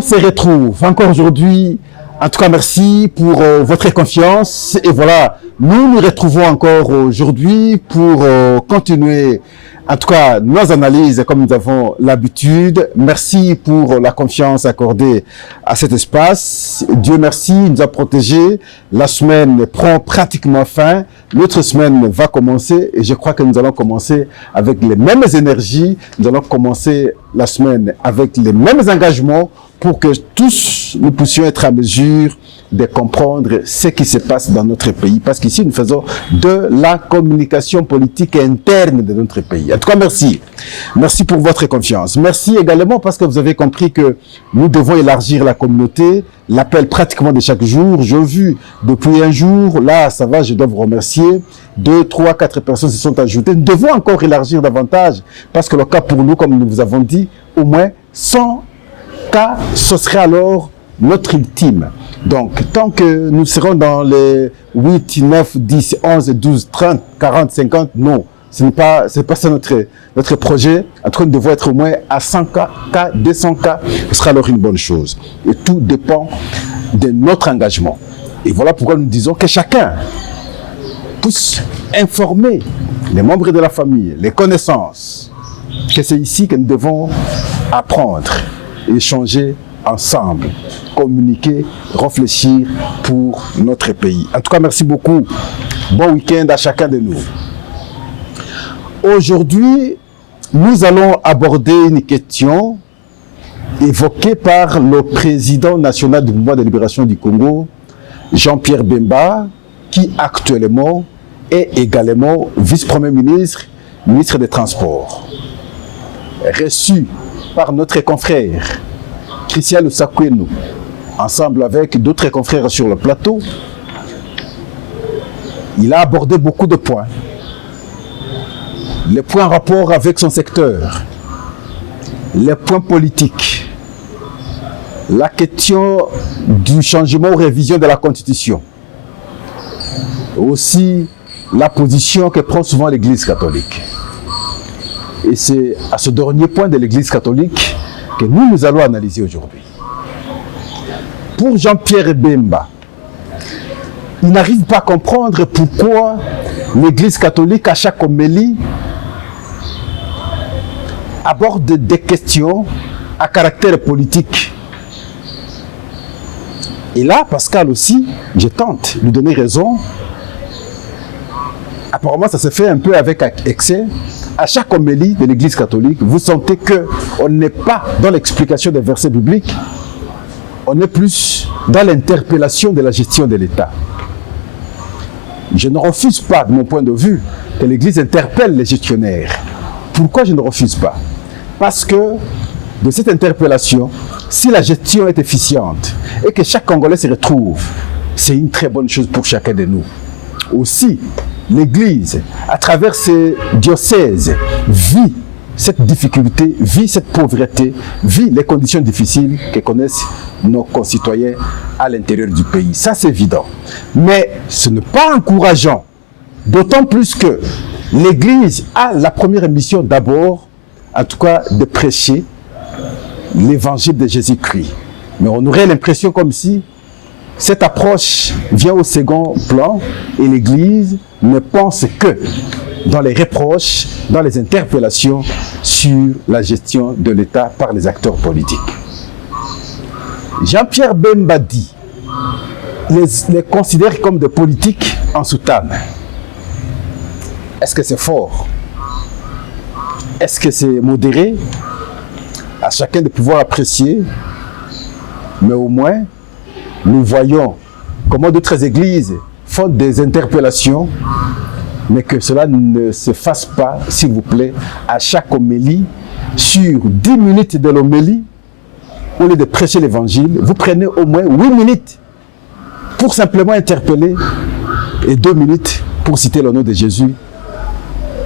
On se retrouve encore aujourd'hui. En tout cas, merci pour votre confiance. Et voilà, nous nous retrouvons encore aujourd'hui pour continuer, en tout cas, nos analyses comme nous avons l'habitude. Merci pour la confiance accordée à cet espace. Dieu merci, il nous a protégés. La semaine prend pratiquement fin. L'autre semaine va commencer et je crois que nous allons commencer avec les mêmes énergies. Nous allons commencer la semaine avec les mêmes engagements pour que tous nous puissions être à mesure de comprendre ce qui se passe dans notre pays. Parce qu'ici, nous faisons de la communication politique interne de notre pays. En tout cas, merci. Merci pour votre confiance. Merci également parce que vous avez compris que nous devons élargir la communauté. L'appel pratiquement de chaque jour. J'ai vu depuis un jour, là, ça va, je dois vous remercier. 2, 3, 4 personnes se sont ajoutées. Nous devons encore élargir davantage parce que le cas pour nous, comme nous vous avons dit, au moins 100 cas, ce serait alors notre ultime. Donc, tant que nous serons dans les 8, 9, 10, 11, 12, 30, 40, 50, non. Ce n'est pas ça notre projet. En tout cas, nous devons être au moins à 100 cas, 200 cas. Ce sera alors une bonne chose. Et tout dépend de notre engagement. Et voilà pourquoi nous disons que chacun puisse informer les membres de la famille, les connaissances, que c'est ici que nous devons apprendre, échanger ensemble, communiquer, réfléchir pour notre pays. En tout cas, merci beaucoup. Bon week-end à chacun de nous. Aujourd'hui, nous allons aborder une question évoquée par le président national du mouvement de libération du Congo, Jean-Pierre Bemba, qui actuellement est également vice-premier ministre, ministre des Transports. Reçu par notre confrère Christian Lusakwenu, ensemble avec d'autres confrères sur le plateau, il a abordé beaucoup de points. Les points en rapport avec son secteur, les points politiques, la question du changement ou révision de la Constitution, aussi la position que prend souvent l'Église catholique. Et c'est à ce dernier point de l'Église catholique que nous allons analyser aujourd'hui. Pour Jean-Pierre Bemba, il n'arrive pas à comprendre pourquoi l'Église catholique, à chaque homélie, aborde des questions à caractère politique. Et là, Pascal aussi, je tente de lui donner raison. Apparemment, ça se fait un peu avec excès. À chaque homélie de l'Église catholique, vous sentez qu'on n'est pas dans l'explication des versets bibliques, on est plus dans l'interpellation de la gestion de l'État. Je ne refuse pas, de mon point de vue, que l'Église interpelle les gestionnaires. Pourquoi je ne refuse pas? Parce que de cette interpellation, si la gestion est efficiente et que chaque Congolais se retrouve, c'est une très bonne chose pour chacun de nous. Aussi, l'Église, à travers ses diocèses, vit cette difficulté, vit cette pauvreté, vit les conditions difficiles que connaissent nos concitoyens à l'intérieur du pays. Ça, c'est évident. Mais ce n'est pas encourageant, d'autant plus que l'Église a la première mission d'abord, en tout cas, de prêcher l'évangile de Jésus-Christ. Mais on aurait l'impression comme si cette approche vient au second plan et l'Église ne pense que dans les reproches, dans les interpellations sur la gestion de l'État par les acteurs politiques. Jean-Pierre Bemba dit, les considère comme des politiques en soutane. Est-ce que c'est fort? Est-ce que c'est modéré? À chacun de pouvoir apprécier, mais au moins, nous voyons comment d'autres églises font des interpellations, mais que cela ne se fasse pas, s'il vous plaît, à chaque homélie, sur 10 minutes de l'homélie, au lieu de prêcher l'évangile, vous prenez au moins 8 minutes pour simplement interpeller et 2 minutes pour citer le nom de Jésus,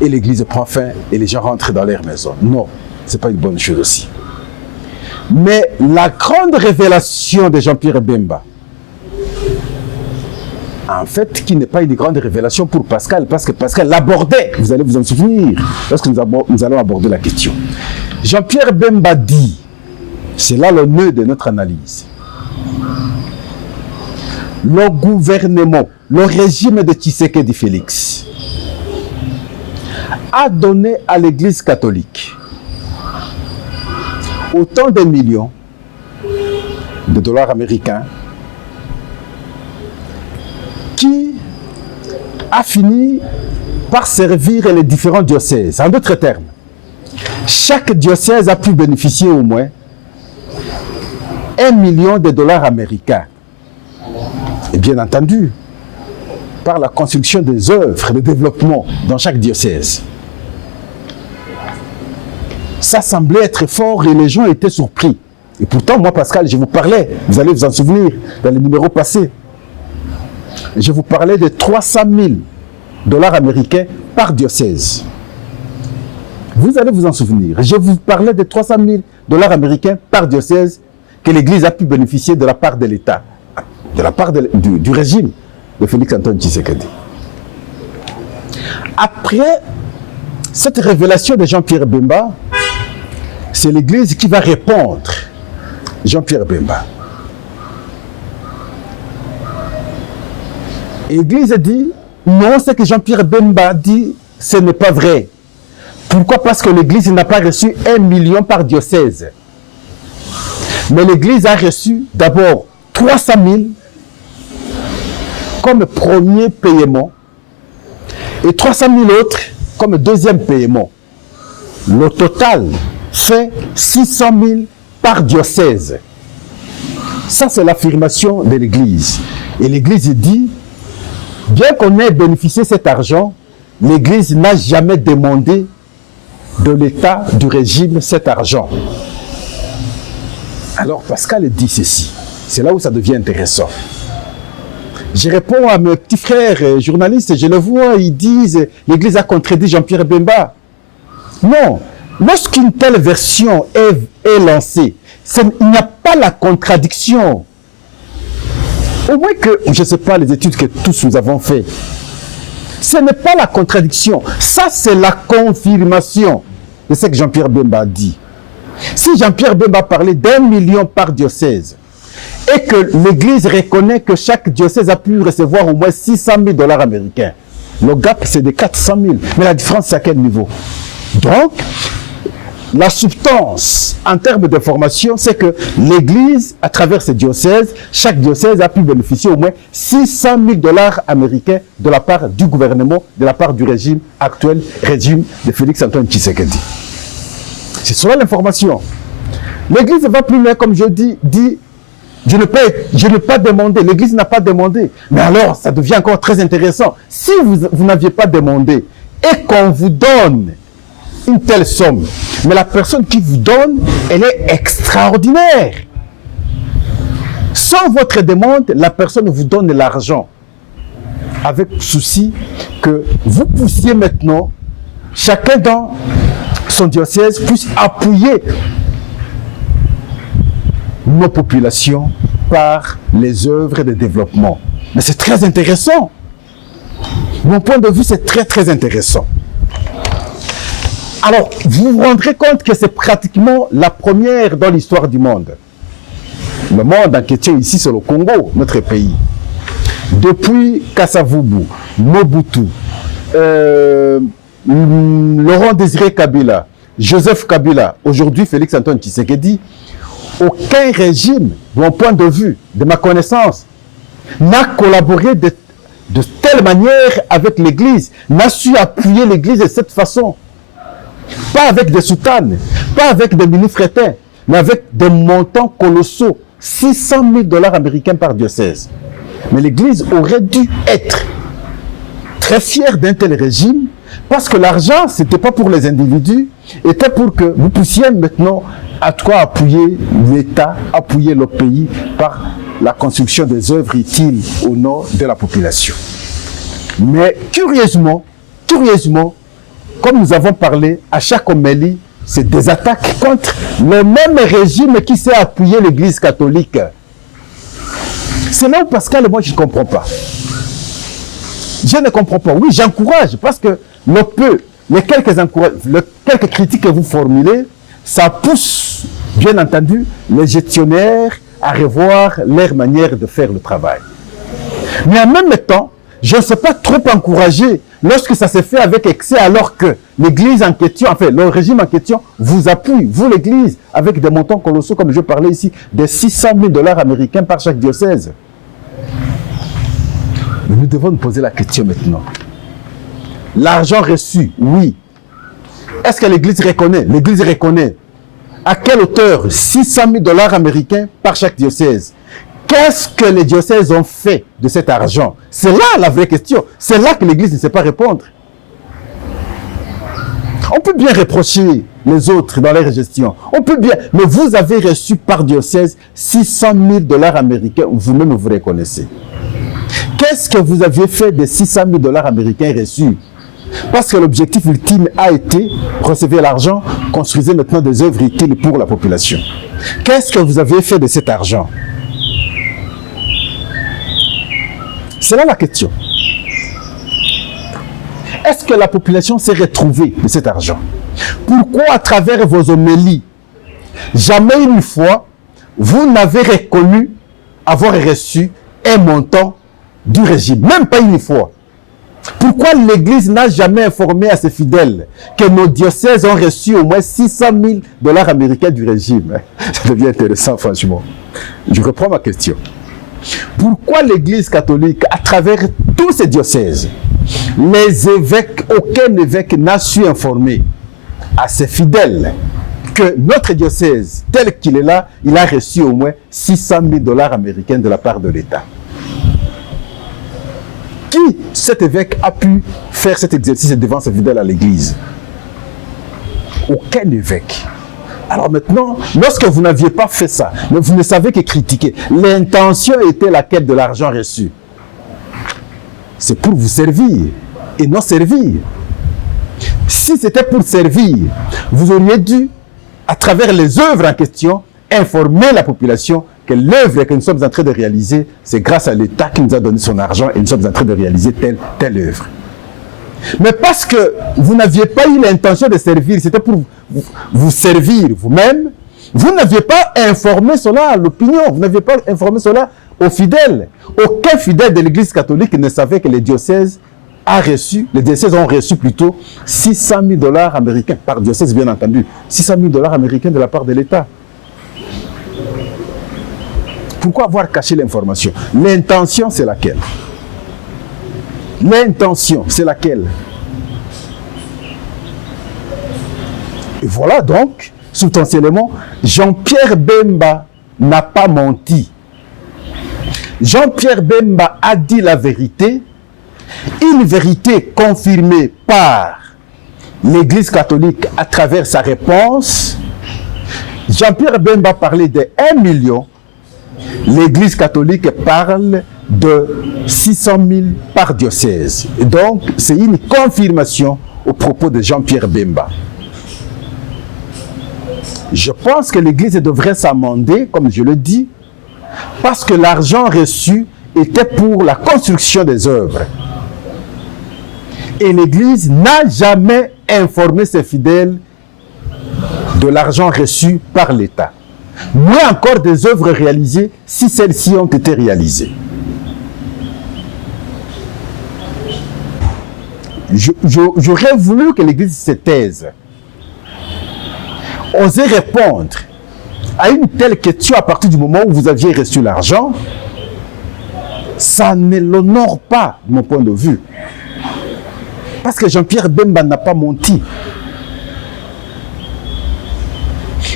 et l'église prend fin et les gens rentrent dans leur maison. Non, ce n'est pas une bonne chose aussi. Mais la grande révélation de Jean-Pierre Bemba, en fait, qui n'est pas une grande révélation pour Pascal, parce que Pascal l'abordait, vous allez vous en souvenir, lorsque nous allons aborder la question. Jean-Pierre Bemba dit C'est là le nœud de notre analyse. Le gouvernement, le régime de Tshisekedi Félix a donné à l'Église catholique autant de millions de dollars américains qui a fini par servir les différents diocèses. En d'autres termes, chaque diocèse a pu bénéficier au moins 1 million de dollars américains. Et bien entendu, par la construction des œuvres de développement dans chaque diocèse. Ça semblait être fort et les gens étaient surpris. Et pourtant, moi, Pascal, je vous parlais, vous allez vous en souvenir, dans les numéros passés, je vous parlais de 300 000 dollars américains par diocèse. Vous allez vous en souvenir. Je vous parlais de 300 000 dollars américains par diocèse que l'Église a pu bénéficier de la part de l'État, de la part du régime de Félix Antoine Tshisekedi. Après cette révélation de Jean-Pierre Bemba, c'est l'Église qui va répondre. Jean-Pierre Bemba. L'Église dit, non, ce que Jean-Pierre Bemba dit, ce n'est pas vrai. Pourquoi? Parce que l'Église n'a pas reçu 1 million par diocèse. Mais l'Église a reçu d'abord 300 000 comme premier paiement et 300 000 autres comme deuxième paiement. Le total fait 600 000 par diocèse. Ça, c'est l'affirmation de l'Église. Et l'Église dit, bien qu'on ait bénéficié de cet argent, l'Église n'a jamais demandé de l'État, du régime, cet argent. Alors Pascal dit ceci. C'est là où ça devient intéressant. Je réponds à mes petits frères journalistes, je le vois, ils disent l'Église a contredit Jean-Pierre Bemba. Non, lorsqu'une telle version est lancée, il n'y a pas la contradiction. Au moins que, je ne sais pas, les études que tous nous avons fait, ce n'est pas la contradiction. Ça, c'est la confirmation de ce que Jean-Pierre Bemba a dit. Si Jean-Pierre Bemba parlait d'1 million par diocèse et que l'Église reconnaît que chaque diocèse a pu recevoir au moins 600 000 dollars américains, le gap, c'est de 400 000. Mais la différence, c'est à quel niveau? Donc, la substance en termes de formation, c'est que l'Église, à travers ces diocèses, chaque diocèse a pu bénéficier au moins 600 000 dollars américains de la part du gouvernement, de la part du régime actuel, régime de Félix Antoine Tshisekedi. C'est cela l'information. L'Église va plus loin, comme je dis, je n'ai pas demandé, l'Église n'a pas demandé. Mais alors, ça devient encore très intéressant. Si vous n'aviez pas demandé et qu'on vous donne une telle somme, mais la personne qui vous donne, elle est extraordinaire. Sans votre demande, la personne vous donne l'argent. Avec souci que vous puissiez maintenant, chacun dans son diocèse, puisse appuyer nos populations par les œuvres de développement. Mais c'est très intéressant. Mon point de vue, c'est très très intéressant. Alors, vous vous rendrez compte que c'est pratiquement la première dans l'histoire du monde. Le monde en question ici, c'est le Congo, notre pays. Depuis Kasavubu, Mobutu, Laurent Désiré Kabila, Joseph Kabila, aujourd'hui Félix Antoine Tshisekedi, aucun régime, de mon point de vue, de ma connaissance, n'a collaboré de telle manière avec l'Église, n'a su appuyer l'Église de cette façon. Pas avec des soutanes, pas avec des mini-frétins, mais avec des montants colossaux. 600 000 dollars américains par diocèse. Mais l'Église aurait dû être très fière d'un tel régime, parce que l'argent, ce n'était pas pour les individus, était pour que vous puissiez maintenant à quoi appuyer l'État, appuyer le pays par la construction des œuvres utiles au nom de la population. Mais curieusement, comme nous avons parlé, à chaque homélie, c'est des attaques contre le même régime qui s'est appuyé l'Église catholique. C'est là où Pascal, moi, je ne comprends pas. Je ne comprends pas. Oui, j'encourage, parce que les quelques critiques que vous formulez, ça pousse bien entendu, les gestionnaires à revoir leur manière de faire le travail. Mais en même temps, je ne sais pas trop encourager lorsque ça se fait avec excès, alors que l'Église en question, enfin le régime en question, vous appuie, vous l'Église, avec des montants colossaux, comme je parlais ici, de 600 000 $ américains par chaque diocèse. Mais nous devons nous poser la question maintenant. L'argent reçu, oui. Est-ce que l'Église reconnaît? L'Église reconnaît. À quelle hauteur? 600 000 $ américains par chaque diocèse. Qu'est-ce que les diocèses ont fait de cet argent? C'est là la vraie question. C'est là que l'Église ne sait pas répondre. On peut bien reprocher les autres dans leur gestion. On peut bien. Mais vous avez reçu par diocèse 600 000 $ américains. Vous-même, vous reconnaissez. Qu'est-ce que vous aviez fait des 600 000 $ américains reçus? Parce que l'objectif ultime a été, recevez l'argent, construisez maintenant des œuvres utiles pour la population. Qu'est-ce que vous avez fait de cet argent? C'est là la question. Est-ce que la population s'est retrouvée de cet argent? Pourquoi, à travers vos homélies, jamais une fois, vous n'avez reconnu avoir reçu un montant du régime? Même pas une fois. Pourquoi l'Église n'a jamais informé à ses fidèles que nos diocèses ont reçu au moins 600 000 $ américains du régime? Ça devient intéressant, franchement. Je reprends ma question. Pourquoi l'Église catholique, à travers tous ces diocèses, les évêques, aucun évêque n'a su informer à ses fidèles que notre diocèse, tel qu'il est là, il a reçu au moins 600 000 $ américains de la part de l'État? Qui, cet évêque, a pu faire cet exercice devant ses fidèles à l'Église? Aucun évêque. Alors maintenant, lorsque vous n'aviez pas fait ça, mais vous ne savez que critiquer, l'intention était laquelle de l'argent reçu? C'est pour vous servir et non servir. Si c'était pour servir, vous auriez dû, à travers les œuvres en question, informer la population que l'œuvre que nous sommes en train de réaliser, c'est grâce à l'État qui nous a donné son argent et nous sommes en train de réaliser telle œuvre. Mais parce que vous n'aviez pas eu l'intention de servir, c'était pour vous servir vous-même, vous n'aviez pas informé cela à l'opinion, vous n'aviez pas informé cela aux fidèles. Aucun fidèle de l'Église catholique ne savait que les diocèses ont reçu plutôt 600 000 $ américains, par diocèse bien entendu, 600 000 $ américains de la part de l'État. Pourquoi avoir caché l'information? L'intention, c'est laquelle? L'intention, c'est laquelle? Et voilà donc, substantiellement, Jean-Pierre Bemba n'a pas menti. Jean-Pierre Bemba a dit la vérité, une vérité confirmée par l'Église catholique à travers sa réponse. Jean-Pierre Bemba parlait de 1 million. L'Église catholique parle de 600 000 par diocèse. Et donc, c'est une confirmation au propos de Jean-Pierre Bemba. Je pense que l'Église devrait s'amender, comme je le dis, parce que l'argent reçu était pour la construction des œuvres. Et l'Église n'a jamais informé ses fidèles de l'argent reçu par l'État. Moins encore des œuvres réalisées, si celles-ci ont été réalisées. J'aurais voulu que l'Église se taise. Oser répondre à une telle question à partir du moment où vous aviez reçu l'argent, ça ne l'honore pas, de mon point de vue. Parce que Jean-Pierre Bemba n'a pas menti.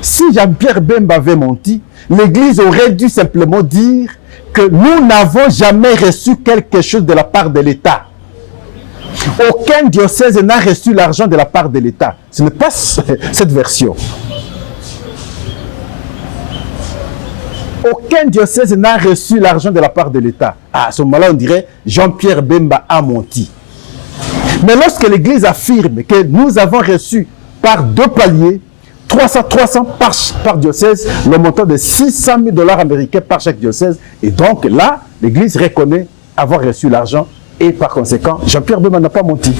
Si Jean-Pierre Bemba avait menti, l'Église aurait dû simplement dire que nous n'avons jamais reçu quelque chose de la part de l'État. Aucun diocèse n'a reçu l'argent de la part de l'État. Ce n'est pas cette version. Aucun diocèse n'a reçu l'argent de la part de l'État. À ce moment-là, on dirait Jean-Pierre Bemba a menti. Mais lorsque l'Église affirme que nous avons reçu par 2 paliers, 300 par diocèse, le montant de 600 000 $ américains par chaque diocèse, et donc là, l'Église reconnaît avoir reçu l'argent, et par conséquent, Jean-Pierre Bemba n'a pas menti.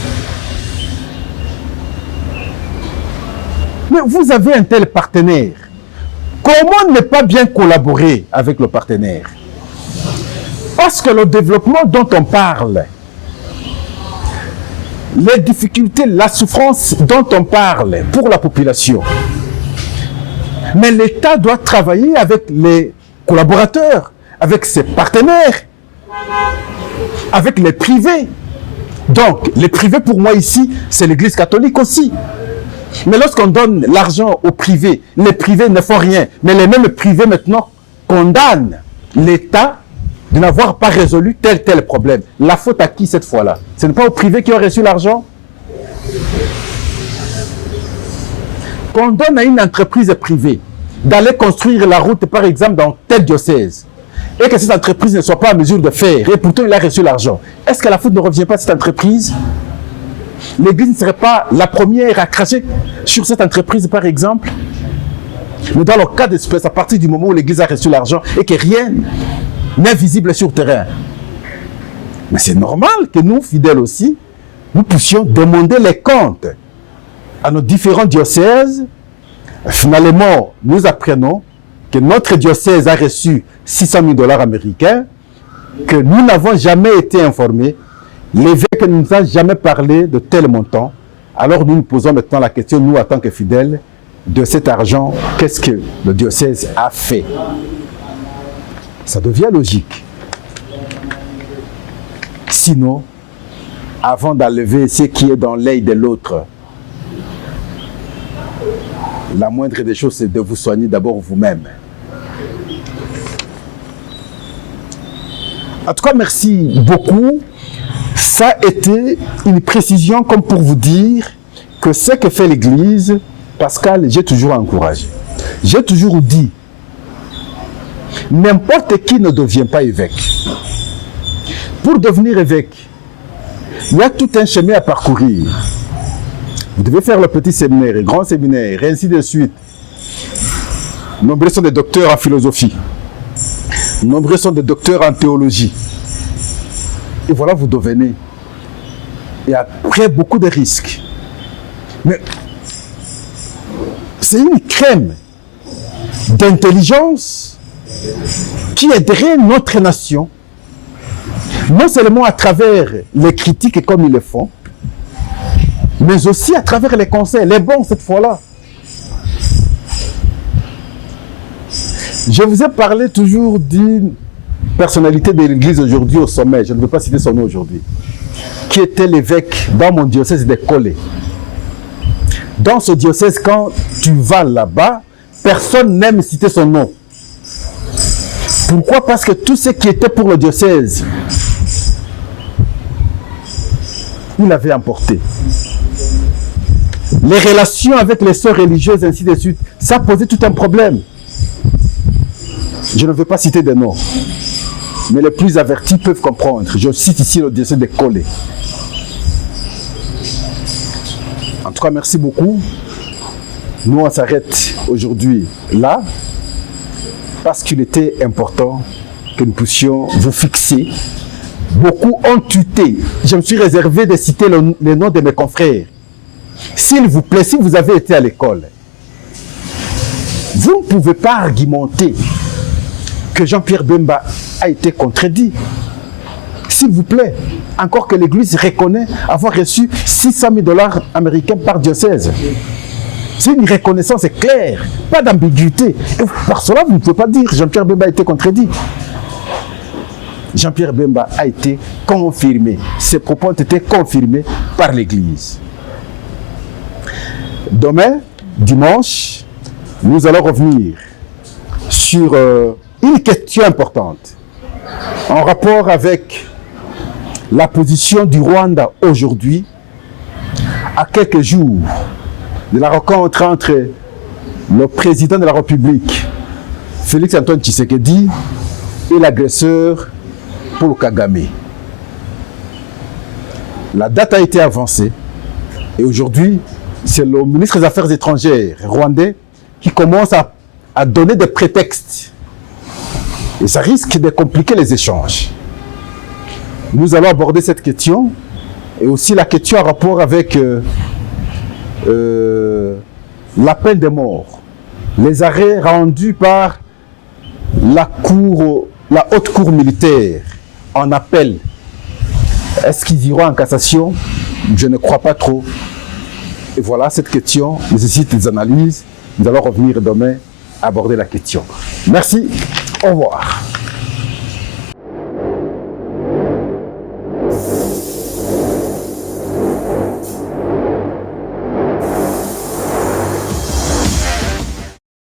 Mais vous avez un tel partenaire. Comment ne pas bien collaborer avec le partenaire? Parce que le développement dont on parle, les difficultés, la souffrance dont on parle pour la population, mais l'État doit travailler avec les collaborateurs, avec ses partenaires, avec les privés. Donc, les privés pour moi ici, c'est l'Église catholique aussi. Mais lorsqu'on donne l'argent aux privés, les privés ne font rien. Mais les mêmes privés maintenant condamnent l'État de n'avoir pas résolu tel problème. La faute à qui cette fois-là? Ce n'est pas aux privés qui ont reçu l'argent? Qu'on donne à une entreprise privée d'aller construire la route, par exemple, dans tel diocèse, et que cette entreprise ne soit pas en mesure de faire, et pourtant il a reçu l'argent, est-ce que la faute ne revient pas à cette entreprise? L'Église ne serait pas la première à cracher sur cette entreprise, par exemple? Mais dans le cas d'espèce, à partir du moment où l'Église a reçu l'argent et que rien n'est visible sur le terrain, mais c'est normal que nous, fidèles aussi, nous puissions demander les comptes à nos différents diocèses. Finalement, nous apprenons que notre diocèse a reçu 600 000 $ américains, que nous n'avons jamais été informés. L'évêque ne nous a jamais parlé de tel montant. Alors nous nous posons maintenant la question, nous, en tant que fidèles, de cet argent, qu'est-ce que le diocèse a fait? Ça devient logique. Sinon, avant d'enlever ce qui est dans l'œil de l'autre, la moindre des choses, c'est de vous soigner d'abord vous-même. En tout cas, merci beaucoup. Ça a été une précision comme pour vous dire que ce que fait l'Église, Pascal, j'ai toujours encouragé. J'ai toujours dit, n'importe qui ne devient pas évêque. Pour devenir évêque, il y a tout un chemin à parcourir. Vous devez faire le petit séminaire, le grand séminaire, et ainsi de suite. Nombreux sont des docteurs en philosophie. Nombreux sont des docteurs en théologie. Et voilà, vous devenez. Et après, beaucoup de risques. Mais c'est une crème d'intelligence qui aiderait notre nation, non seulement à travers les critiques comme ils le font, mais aussi à travers les conseils, les bons cette fois-là. Je vous ai parlé toujours d'une personnalité de l'Église aujourd'hui au sommet, je ne veux pas citer son nom aujourd'hui, qui était l'évêque dans mon diocèse de Kolé. Dans ce diocèse, quand tu vas là-bas, personne n'aime citer son nom. Pourquoi? Parce que tout ce qui était pour le diocèse, il avait emporté. Les relations avec les sœurs religieuses, ainsi de suite, ça posait tout un problème. Je ne veux pas citer des noms, mais les plus avertis peuvent comprendre. Je cite ici le diocèse de Kolé. En tout cas, merci beaucoup. Nous, on s'arrête aujourd'hui là, parce qu'il était important que nous puissions vous fixer. Beaucoup ont tuté. Je me suis réservé de citer les noms de mes confrères. S'il vous plaît, si vous avez été à l'école, vous ne pouvez pas argumenter que Jean-Pierre Bemba a été contredit. S'il vous plaît, encore que l'Église reconnaît avoir reçu 600 000 $ américains par diocèse. C'est une reconnaissance claire, pas d'ambiguïté. Et par cela, vous ne pouvez pas dire que Jean-Pierre Bemba a été contredit. Jean-Pierre Bemba a été confirmé. Ses propos ont été confirmés par l'Église. Demain, dimanche, nous allons revenir sur une question importante en rapport avec la position du Rwanda aujourd'hui, à quelques jours de la rencontre entre le président de la République, Félix Antoine Tshisekedi, et l'agresseur Paul Kagame. La date a été avancée et aujourd'hui, c'est le ministre des Affaires étrangères rwandais qui commence à donner des prétextes. Et ça risque de compliquer les échanges. Nous allons aborder cette question et aussi la question en rapport avec la peine de mort les arrêts rendus par la haute cour militaire en appel, est-ce qu'ils iront en cassation? Je ne crois pas trop. Et voilà, cette question nécessite des analyses. Nous allons revenir demain aborder la question. Merci, au revoir.